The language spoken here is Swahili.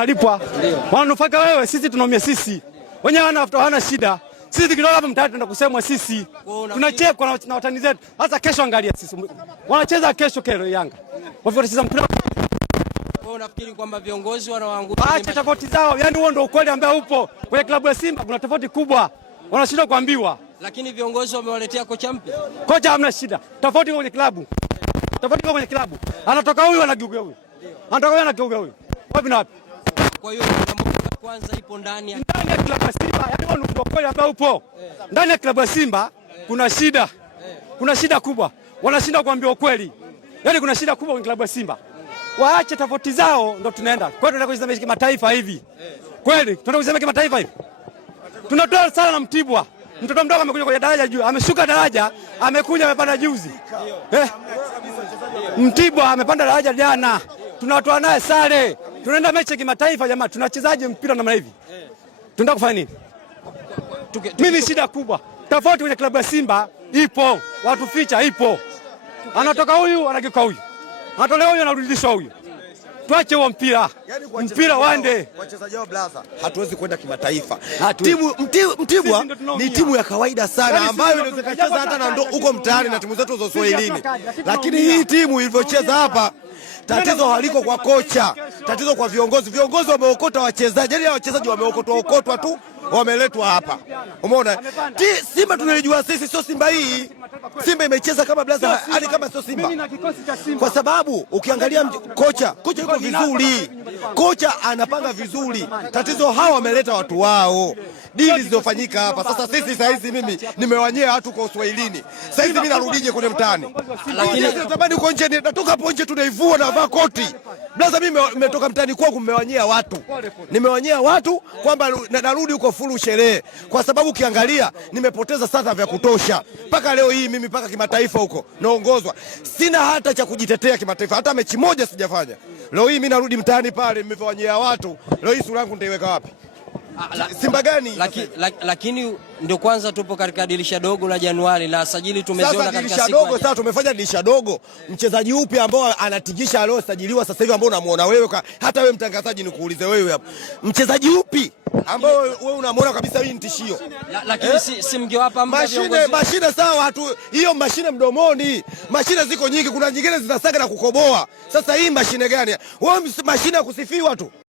wanalipwa. Wananufaika wewe, sisi tunaumia sisi. Wenyewe hawana shida. Sisi tukitoka hapa mtaani tunaenda kusemwa sisi. Tunachekwa na watani zetu. Hata kesho angalia sisi. Wanacheza kesho Yanga. Wanacheza mpira. Wewe unafikiri kwamba viongozi wanawaangusha? Acha tofauti zao. Yaani huo ndio ukweli ambao upo. Kwenye klabu ya Simba kuna tofauti kubwa. Wanashindwa kuambiwa. Lakini viongozi wamewaletea kocha mpya. Kocha hamna shida. Tofauti kwenye klabu. Tofauti kwenye klabu. Anatoka huyu anageuka huyu. Anatoka huyu anageuka huyu. Wapi na wapi? Kwa hiyo changamoto kwanza ipo ndani ya klabu ya Simba. Yaani ndio ukweli ambao upo. Ndani ya klabu ya Simba kuna shida. Kuna shida kubwa. Wanashinda kuambiwa ukweli. Yaani kuna shida kubwa kwenye klabu ya Simba. Waache tofauti zao ndio tunaenda. Kwa hiyo tunataka kucheza mechi kimataifa hivi. Kweli, tunataka kucheza mechi kimataifa hivi. Tunatoa sana na Mtibwa. Mtoto mdogo amekuja kwenye daraja juu, ameshuka daraja, amekuja amepanda juzi. Mtibwa amepanda daraja jana. Tunatoa naye sare. Tunaenda mechi kimataifa jamaa. Tunachezaje mpira namna hivi? Tunataka kufanya nini? Mimi shida kubwa. Tofauti kwenye klabu ya Simba ipo. Watu ficha ipo. Anatoka huyu anageuka huyu. Anatolewa huyu anarudishwa huyu. Tuache huo mpira. Mpira wande. Wachezaji wao blaza, hatuwezi kwenda kimataifa. Mtibwa ni timu ya kawaida sana ambayo inaweza kucheza hata na huko mtaani na timu zetu za Uswahilini. Lakini hii timu ilivyocheza hapa, tatizo haliko kwa kocha, tatizo kwa viongozi. Viongozi wameokota wachezaji, yaani wachezaji wameokotwa tu, wameletwa hapa. Umeona? Simba tunalijua sisi, sio Simba hii. Simba imecheza kama blaza, hadi kama sio Simba. Kwa sababu ukiangalia kocha yuko vizuri. Kocha anapanga vizuri. Tatizo hawa wameleta watu wao. Dili zilizofanyika hapa. Sasa sisi saizi mimi nimewanyea watu kwa Uswahilini. Saizi mimi narudije kule mtaani. Lakini natamani uko nje, natoka hapo nje tunaivua na vaa koti. Blaza mimi nimetoka mtaani kwangu, mmewanyea watu. Nimewanyea watu kwamba narudi huko fulu sherehe. Kwa sababu ukiangalia nimepoteza sasa vya kutosha. Mpaka leo hii mimi mpaka kimataifa huko naongozwa. Sina hata cha kujitetea kimataifa. Hata mechi moja sijafanya. Leo hii mimi narudi mtaani pale, nimewanyea watu. Leo hii sura yangu nitaiweka wapi? Simba gani? Lakini ndio kwanza tupo katika dirisha dogo la Januari na sajili tumeziona katika dirisha dogo. Sasa tumefanya dirisha dogo. Mchezaji upi ambao anatingisha leo sajiliwa sasa hivi ambao unamuona wewe, hata wewe mtangazaji nikuulize wewe hapa. Mchezaji upi ambao wewe unamuona kabisa hii ni tishio? Lakini si mngewapa mashine sawa tu. Hiyo mashine mdomoni. Mashine ziko nyingi, kuna nyingine zinasaga na kukoboa. Sasa hii mashine gani? Wewe mashine ya kusifiwa tu.